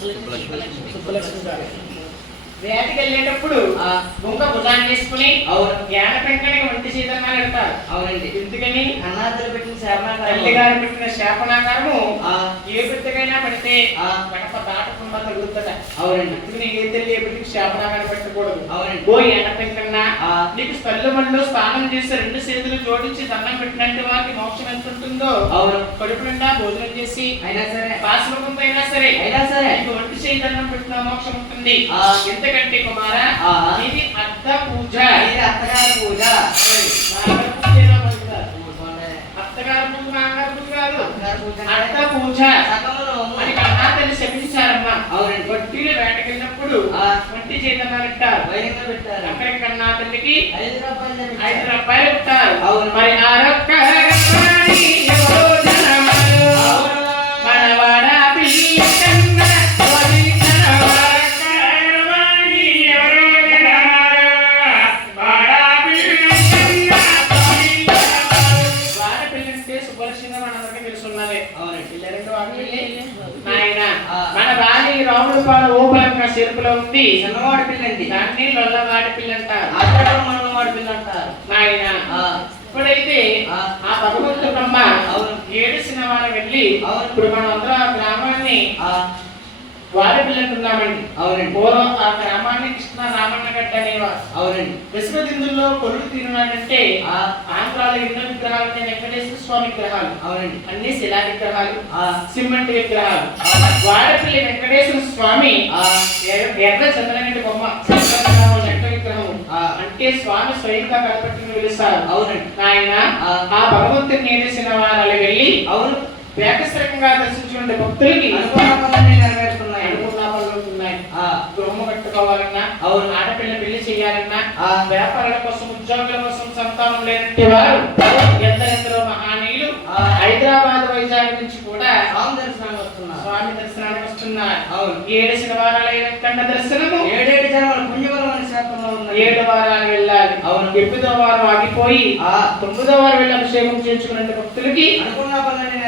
సుబ్బలక్ష్మి గారు వేటకి వెళ్ళేటప్పుడు ఆ, బొంగ భుజాన్ని అవును. జ్ఞాన పెంకని ఒంటి సీతంగా పెడతారు అవునండి. ఎందుకని? అన్నార్థులు పెట్టిన శర్మ తల్లి గారు పెట్టిన శాపనాకారము ఆ, ఏ బిడ్డకైనా పెడితే ఆ. గడప దాటకుండా తగులుతుందా అవునండి. ఏ తల్లి ఏ బిడ్డకి శాపనాకారం పెట్టకూడదు అవునండి. ఓ ఆ, నీకు స్థల్లు మళ్ళీ స్నానం చేసి రెండు చేతులు జోడించి దండం పెట్టినట్టు వారికి మోక్షం ఎంత ఉంటుందో అవును. కడుపు నిండా భోజనం చేసి అయినా సరే. పాశముఖంతో అయినా సరే అయినా సరే. నీకు ఒంటి చేయి దండం పెట్టిన మోక్షం ఉంటుంది. ఆ. ఎంతకంటే కుమారా. ఇది అర్ధ పూజ. ఇది అత్తగారి పూజ. అత్తగారి పూజ కాదు అత్తగారి పూజ. అర్ధ పూజ సకమును అని కన్నా తల్లి శపించారమ్మా అవునండి. వడ్డీలు వేటకెళ్ళినప్పుడు ఆ. ఒంటి చేతనాలు ఇట్టారు. పెట్టారు. అక్కడి కన్నా తల్లికి ఐదు రూపాయలు ఐదు. రూపాయలు ఇస్తారు అవును. మరి ఆ రొక్క దాన్ని లొల్లవాడి పిల్లి అంటారు ఆచారం మనవాడి పిల్ల అంటారు నాయన ఆ, ఇప్పుడైతే ఆ. భగవంతుడమ్మ. ఏడు సినిమాలు వెళ్ళి. ఇప్పుడు మనం అందరం ఆ గ్రామాన్ని ఆ, వారి పిల్లలున్నామండి అవునండి. పూర్వం ఆ గ్రామాన్ని కృష్ణ రామన్న గడ్డ అనేవారు. అవునండి. విశ్వదిందుల్లో తీరునాడంటే ఆ, ఆంధ్రాలో ఎన్నో విగ్రహాలు వెంకటేశ్వర స్వామి విగ్రహాలు. అవునండి. అన్ని శిలా విగ్రహాలు ఆ, సిమెంట్ విగ్రహాలు. వాడపల్లి వెంకటేశ్వర స్వామి ఆ, ఎర్ర చంద్రగంటి బొమ్మ విగ్రహం ఆ. అంటే స్వామి స్వయంగా కనపట్టుకుని పిలుస్తారు అవునండి. నాయన ఆ. భగవంతుని నేనేసిన వారాలు వెళ్ళి అవును. వేగస్త్రకంగా దర్శించుకునే భక్తులకి అనుకున్న పనులన్నీ నెరవేరుతున్నాయి అనుకున్న పనులు ఉన్నాయి ఆ, గృహము కట్టుకోవాలన్నా అవును. ఆడపిల్ల పెళ్ళి చేయాలన్నా ఆ. వ్యాపారాల కోసం ఉద్యోగుల కోసం సంతానం లేనట్టి వారు ఎందరెందరో మహానీయులు. హైదరాబాద్ వైజాగ్ నుంచి కూడా స్వామి దర్శనానికి వస్తున్నారు స్వామి దర్శనానికి వస్తున్నారు అవును ఏడేసిన వారాలైన కండ దర్శనము ఏడేడు జన్మల అనే శాతంలో ఉన్నాయి ఏడు వారాలు వెళ్ళాలి అవును. ఎనిమిదో వారం ఆగిపోయి ఆ, తొమ్మిదో వారం వెళ్ళి అభిషేకం చేయించుకునే భక్తులకి అనుకున్న పనులన్నీ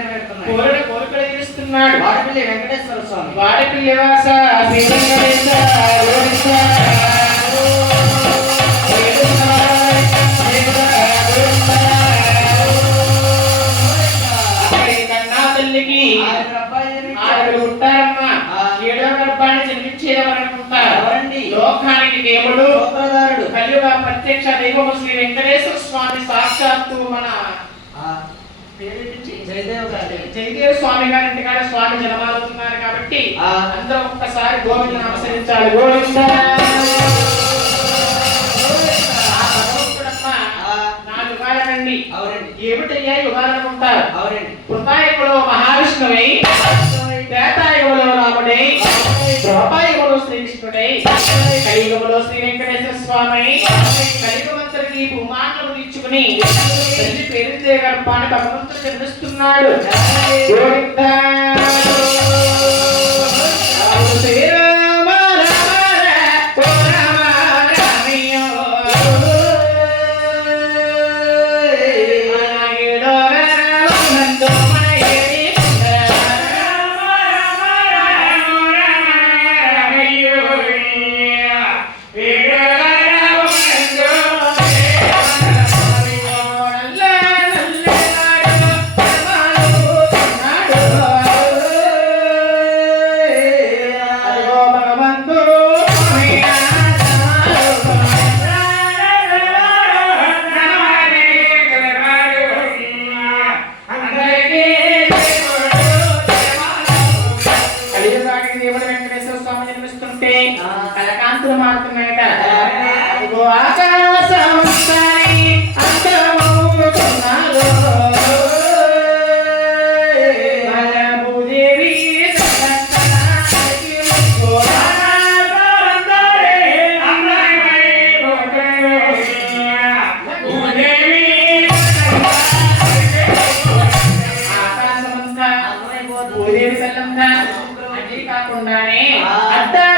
తీరుస్తున్నాడు వాడపల్లి వెంకటేశ్వర స్వామి వాడి పిల్లివాస శ్రీ వెంకటేశ గోవింద. అక్కడికి కన్నా తల్లికి ఆరు రూపాయలు జన్మించారు. ఆరుగురు ఉంటారమ్మా ఆ. ఏడో గర్భాన్ని జన్మించేదెవరు అనుకుంటారు ఎవరండి? లోకానికి దేవుడు కలియుగ ప్రత్యక్ష దైవము శ్రీ వెంకటేశ్వర స్వామి సాక్షాత్తు మన? జయదేవ్ స్వామి గారి ఇంటికాడ స్వామి జనమాలుతున్నారు కాబట్టి. అందరం ఒక్కసారి గోవింద! నమస్కరించాలి గోవింద ఏమిటయ్యా యుగాలు అనుకుంటారు అవునండి. కృతాయుగంలో మహావిష్ణువై. త్రేతాయుగంలో రాముడై శ్రీకృష్ణుడై కలియుగంలో శ్రీ వెంకటేశ్వర స్వామి కలియుగమంతరికి భూమాండలు తీర్చుకుని తల్లి గర్భాన్ని భగవంతుడు భూదేవి తల్లంతా అదే కాకుండానే అద్దాలు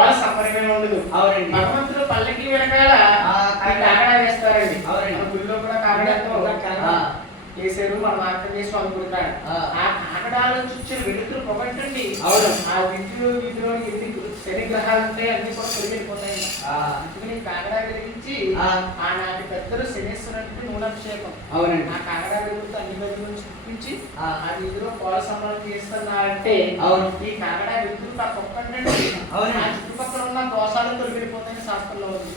పాల సంబరమే ఉండదు అవునండి. భగవంతుడు పల్లకి వెనకాల కాగడా వేస్తారండి. అవునండి. గుడిలో కూడా కాగడాతో ఆ. చేశారు మన స్వామి గుడికాడ ఆ. కాగడాలు చుట్టూ వెలుతురు పొగట్టండి అవును. ఆ విద్యులు విధులు ఎన్ని శని గ్రహాలు ఉంటాయి అన్ని కూడా తొలగిపోతాయి కాగడా వెలిగించి ఆ. ఆనాటి పెద్దలు శనేశ్వరునికి నూనెభిషేకం అవునండి ఆ కాగడా వెలుగుతూ అన్ని నుంచి చూపించి ఆ. వీధిలో పాల సంబరం చేస్తున్నారంటే అవును. ఈ కాగడా విద్యుత్ ఆ పొక్కండి అవును. ఆ చుట్టుపక్కల ఉన్న దోషాలు తొలగిపోతాయని శాస్త్రంలో ఉంది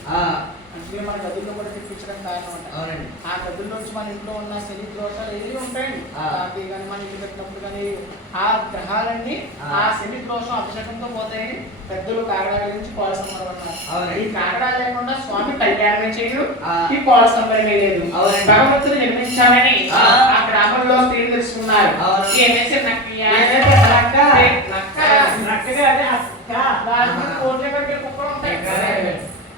అందుకే మన గదుల్లో కూడా తెప్పించడం కారణం అవునండి ఆ గదుల్లో నుంచి మన ఇంట్లో ఉన్న శని దోషాలు ఏవి ఉంటాయండి. కాకి కానీ మన ఇల్లు పెట్టినప్పుడు కానీ ఆ గ్రహాలన్నీ ఆ. శని దోషం అభిషేకంతో పోతాయని పెద్దలు కాగడా గురించి పాల సంబరం అన్నారు. ఈ కాగడా లేకుండా స్వామి కళ్యాణమే చేయరు ఆ. ఈ పాల సంబరమే లేదు. భగవంతుడు నిర్మించాలని ఆ. గ్రామంలో స్త్రీలు తెలుసుకున్నారు. ఏమేసి నక్కయ్య? ఏమేసి నక్క? ఏ, నక్క నక్కగా అదే అక్క. దాని ముందు కోట్ల కట్టే కుక్కలు ఉంటాయి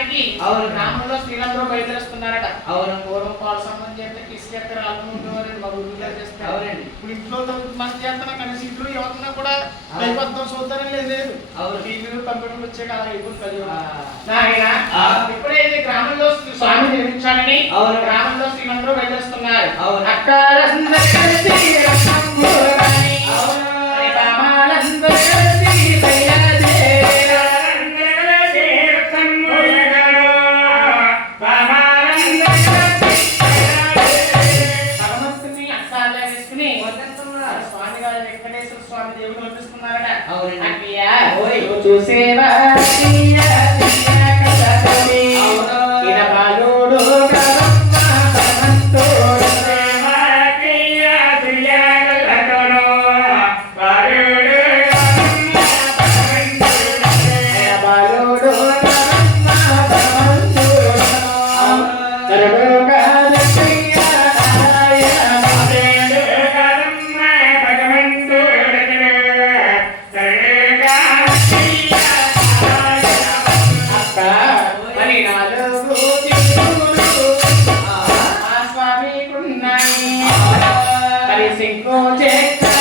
అవును. గ్రామంలో స్త్రీలందరూ బయలుదేరుస్తున్నారట అవును పూర్వం పాల సంబంధం చేస్తే కిసికెత్త రాళ్ళు ఉండేవారండి మా ఊళ్ళో చేస్తే అవునండి. ఇప్పుడు ఇంట్లో మన చేస్తున్న కనీసం ఇంట్లో ఎవరన్నా కూడా. దైవత్వం చూద్దారని లేదు అవును. టీవీలు కంప్యూటర్లు వచ్చాక అలా అయిపోతుంది. నాయన. ఎప్పుడైతే గ్రామంలో స్వామి నిర్మించాలని అవును. గ్రామంలో స్త్రీలందరూ బయలుదేరుస్తున్నారు అవును. అక్కలందరూ చూసేవా సింకు చక్రాలే